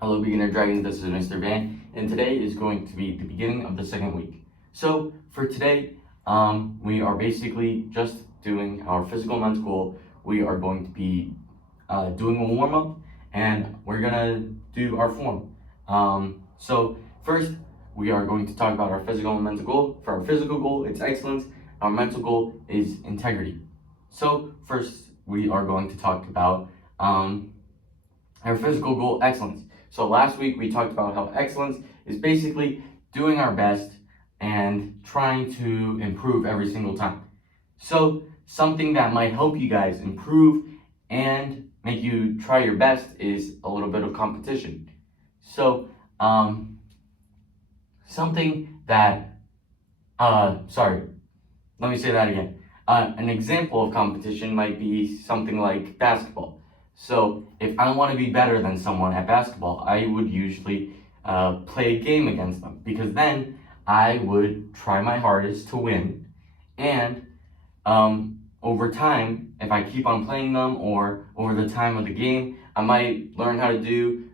Hello beginner dragons, this is Mr. Van, and today is going to be the beginning of the second week. So for today, we are basically just doing our physical mental goal. We are going to be doing a warm-up, and we're gonna do our form. So first, we are going to talk about our physical and mental goal. For our physical goal, it's excellence. Our mental goal is integrity. So first, we are going to talk about our physical goal, excellence. So last week we talked about how excellence is basically doing our best and trying to improve every single time. So something that might help you guys improve and make you try your best is a little bit of competition. So something that, let me say that again. An example of competition might be something like basketball. So if I want to be better than someone at basketball, I would usually play a game against them, because then I would try my hardest to win. And over time, if I keep on playing them, or over the time of the game, I might learn how to do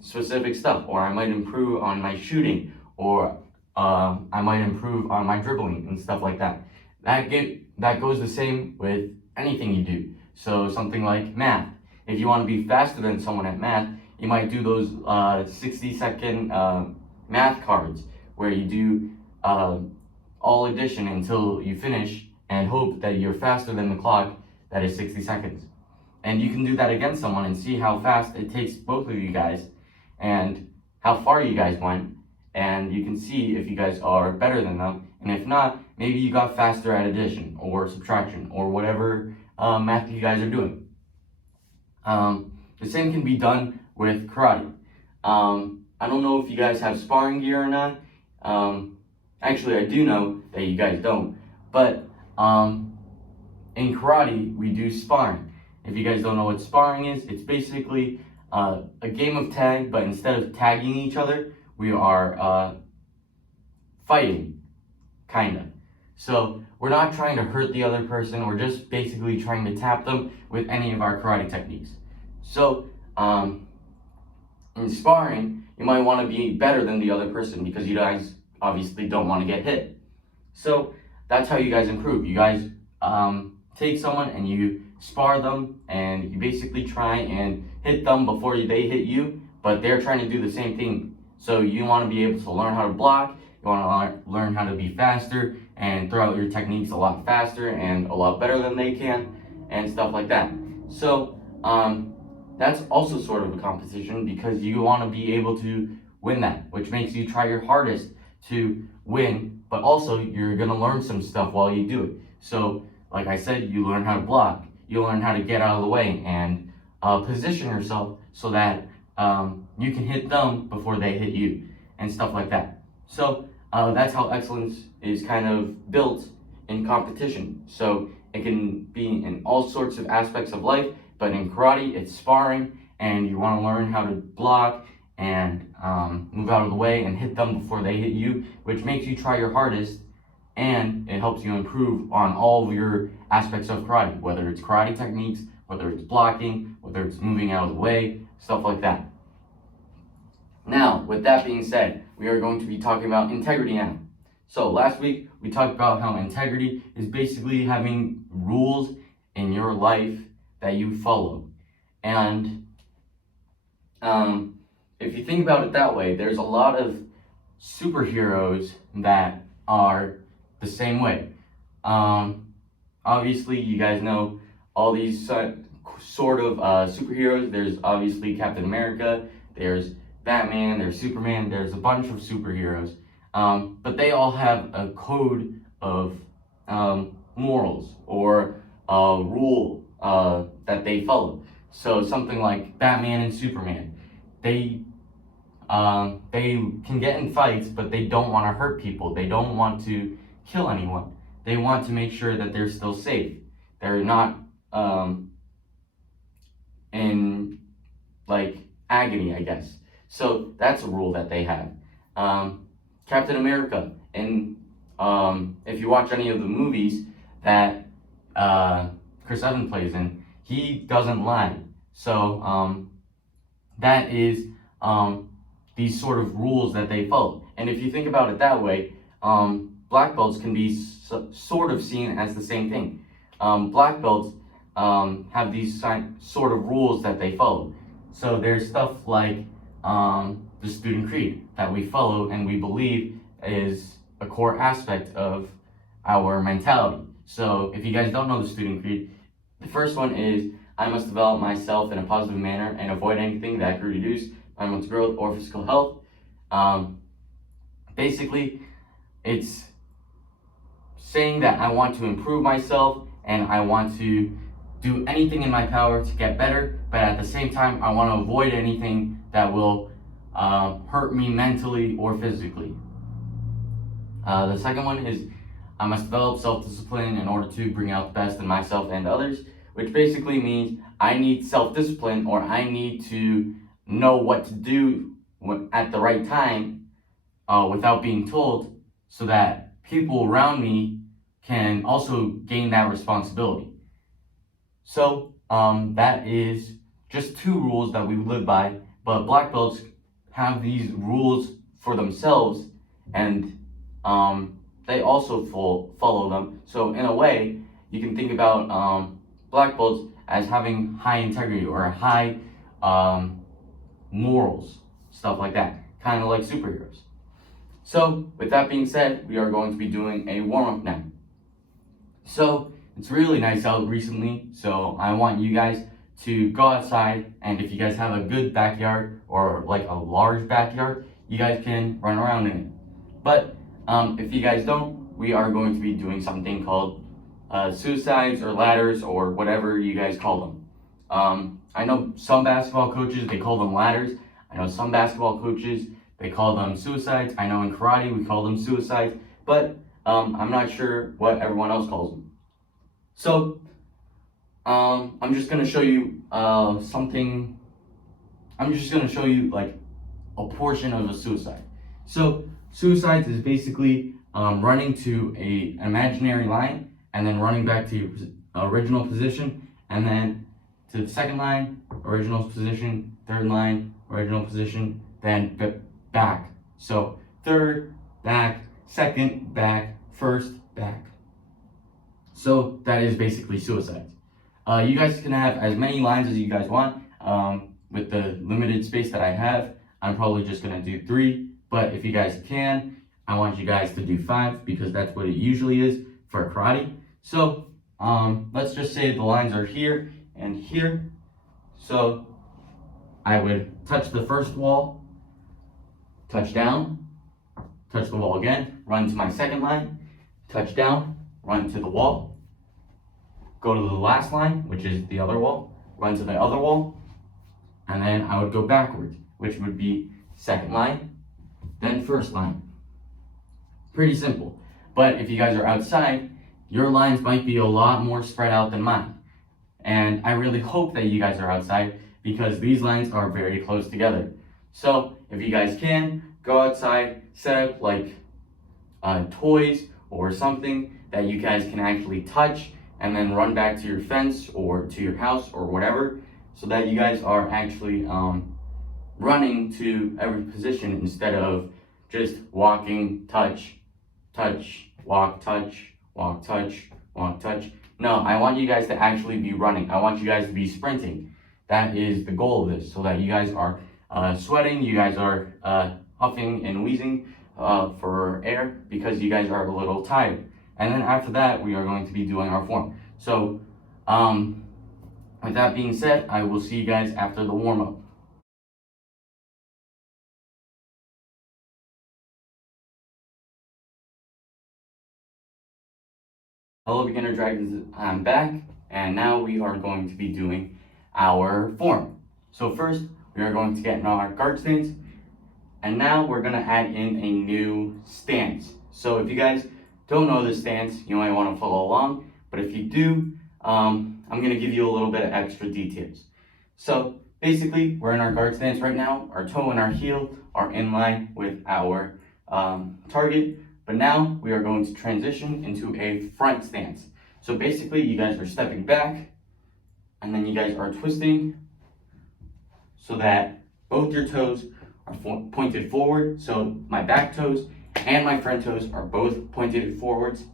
specific stuff, or I might improve on my shooting, or I might improve on my dribbling and stuff like that. That goes the same with anything you do. So something like math. If you want to be faster than someone at math, you might do those 60-second math cards where you do all addition until you finish and hope that you're faster than the clock that is 60 seconds. And you can do that against someone and see how fast it takes both of you guys and how far you guys went. And you can see if you guys are better than them. And if not, maybe you got faster at addition or subtraction or whatever math you guys are doing. The same can be done with karate. I don't know if you guys have sparring gear or not. Actually, I do know that you guys don't. But in karate, we do sparring. If you guys don't know what sparring is, it's basically a game of tag, but instead of tagging each other, we are fighting, kinda. So we're not trying to hurt the other person, we're just basically trying to tap them with any of our karate techniques. So in sparring, you might want to be better than the other person because you guys obviously don't want to get hit. So that's how you guys improve. You guys take someone and you spar them, and you basically try and hit them before they hit you, but they're trying to do the same thing. So you want to be able to learn how to block, you want to learn how to be faster and throw out your techniques a lot faster and a lot better than they can, and stuff like that. So that's also sort of a competition, because you want to be able to win that, which makes you try your hardest to win, but also you're going to learn some stuff while you do it. So like I said, you learn how to block, you learn how to get out of the way and position yourself so that you can hit them before they hit you and stuff like that. So that's how excellence is kind of built in competition. So it can be in all sorts of aspects of life, but in karate, it's sparring, and you want to learn how to block and move out of the way and hit them before they hit you, which makes you try your hardest, and it helps you improve on all of your aspects of karate, whether it's karate techniques, whether it's blocking, whether it's moving out of the way, stuff like that. Now, with that being said, we are going to be talking about integrity now. So last week, we talked about how integrity is basically having rules in your life that you follow. And if you think about it that way, there's a lot of superheroes that are the same way. Obviously, you guys know all these sort of superheroes. There's obviously Captain America, there's Batman, there's Superman, there's a bunch of superheroes. But they all have a code of morals or a rule that they follow. So something like Batman and Superman, they can get in fights, but they don't want to hurt people. They don't want to kill anyone. They want to make sure that they're still safe. They're not in like agony, I guess. So that's a rule that they have. Captain America, and if you watch any of the movies that Chris Evans plays in, he doesn't lie. So that is these sort of rules that they follow. And if you think about it that way, black belts can be sort of seen as the same thing. Black belts have these sort of rules that they follow. So there's stuff like the student creed that we follow and we believe is a core aspect of our mentality. So if you guys don't know the student creed, the first one is, I must develop myself in a positive manner and avoid anything that could reduce my mental growth or physical health. Basically, it's saying that I want to improve myself and I want to do anything in my power to get better, but at the same time, I want to avoid anything that will hurt me mentally or physically. The second one is, I must develop self-discipline in order to bring out the best in myself and others, which basically means I need self-discipline, or I need to know what to do at the right time without being told, so that people around me can also gain that responsibility. So that is just 2 rules that we live by, but black belts have these rules for themselves, and they also follow them. So in a way, you can think about black belts as having high integrity or high morals, stuff like that, kind of like superheroes. So with that being said, we are going to be doing a warm-up now. So it's really nice out recently, so I want you guys to go outside, and if you guys have a good backyard or like a large backyard, you guys can run around in it. But if you guys don't, we are going to be doing something called suicides or ladders or whatever you guys call them. I know some basketball coaches, they call them ladders. I know some basketball coaches, they call them suicides. I know in karate, we call them suicides, but I'm not sure what everyone else calls them. So, I'm just going to show you something. I'm just going to show you like a portion of a suicide. So, suicides is basically running to an imaginary line and then running back to your original position, and then to the second line, original position, third line, original position, then back. So, third, back, second, back, first, back. So that is basically suicides. You guys can have as many lines as you guys want. With the limited space that I have, I'm probably just gonna do 3. But if you guys can, I want you guys to do 5 because that's what it usually is for karate. So let's just say the lines are here and here. So I would touch the first wall, touch down, touch the wall again, run to my second line, touch down, run to the wall, go to the last line, which is the other wall, run to the other wall, and then I would go backwards, which would be second line, then first line. Pretty simple. But if you guys are outside, your lines might be a lot more spread out than mine. And I really hope that you guys are outside because these lines are very close together. So if you guys can, go outside, set up like toys or something that you guys can actually touch, and then run back to your fence or to your house or whatever, so that you guys are actually running to every position instead of just walking, touch, walk, touch, walk, touch, walk, touch. No, I want you guys to actually be running. I want you guys to be sprinting. That is the goal of this, so that you guys are sweating, you guys are huffing and wheezing for air because you guys are a little tired. And then after that, we are going to be doing our form. So, with that being said, I will see you guys after the warm-up. Hello, beginner dragons, I'm back, and now we are going to be doing our form. So first, we are going to get in our guard stance, and now we're going to add in a new stance. So if you guys don't know this stance, you might want to follow along, but if you do, I'm going to give you a little bit of extra details. So basically, we're in our guard stance right now. Our toe and our heel are in line with our target, but now we are going to transition into a front stance. So basically, you guys are stepping back, and then you guys are twisting so that both your toes are pointed forward. So my back toes and my front toes are both pointed forwards.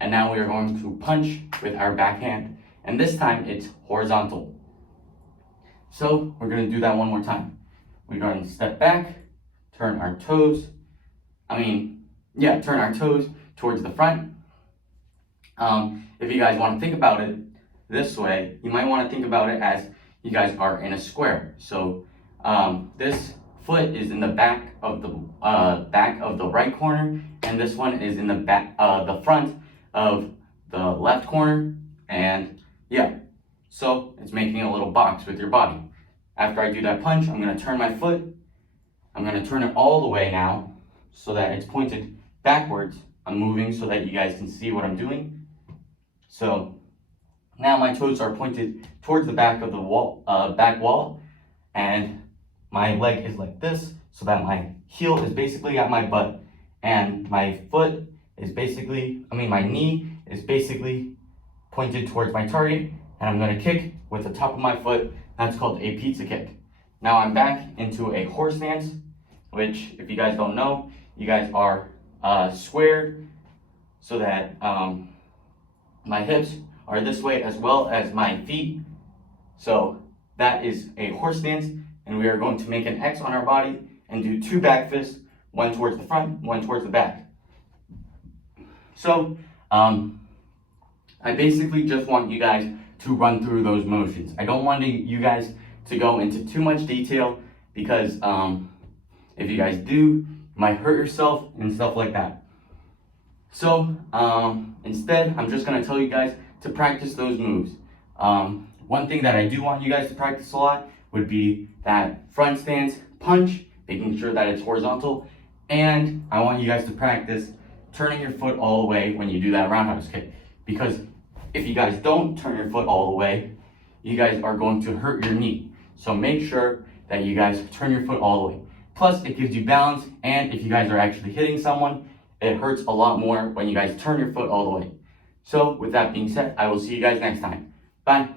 And now we are going to punch with our backhand. And this time it's horizontal. So we're going to do that one more time. We're going to step back, turn our toes towards the front. If you guys want to think about it this way, you might want to think about it as you guys are in a square. So this foot is in the back of the right corner, and this one is in the front of the left corner, and yeah. So it's making a little box with your body. After I do that punch, I'm going to turn my foot. I'm going to turn it all the way now so that it's pointed backwards. I'm moving so that you guys can see what I'm doing. So now my toes are pointed towards the back of the back wall, and my leg is like this so that my heel is basically at my butt, and my foot is my knee is basically pointed towards my target, and I'm going to kick with the top of my foot. That's called a pizza kick. Now I'm back into a horse stance, which, if you guys don't know, you guys are squared so that my hips are this way as well as my feet. So that is a horse stance, and we are going to make an X on our body and do 2 back fists, one towards the front, one towards the back. So I basically just want you guys to run through those motions. I don't want you guys to go into too much detail because if you guys do, you might hurt yourself and stuff like that. So instead, I'm just gonna tell you guys to practice those moves. One thing that I do want you guys to practice a lot would be that front stance punch, making sure that it's horizontal, and I want you guys to practice turning your foot all the way when you do that roundhouse kick, because if you guys don't turn your foot all the way, you guys are going to hurt your knee. So make sure that you guys turn your foot all the way. Plus, it gives you balance, and if you guys are actually hitting someone, it hurts a lot more when you guys turn your foot all the way. So with that being said, I will see you guys next time. Bye.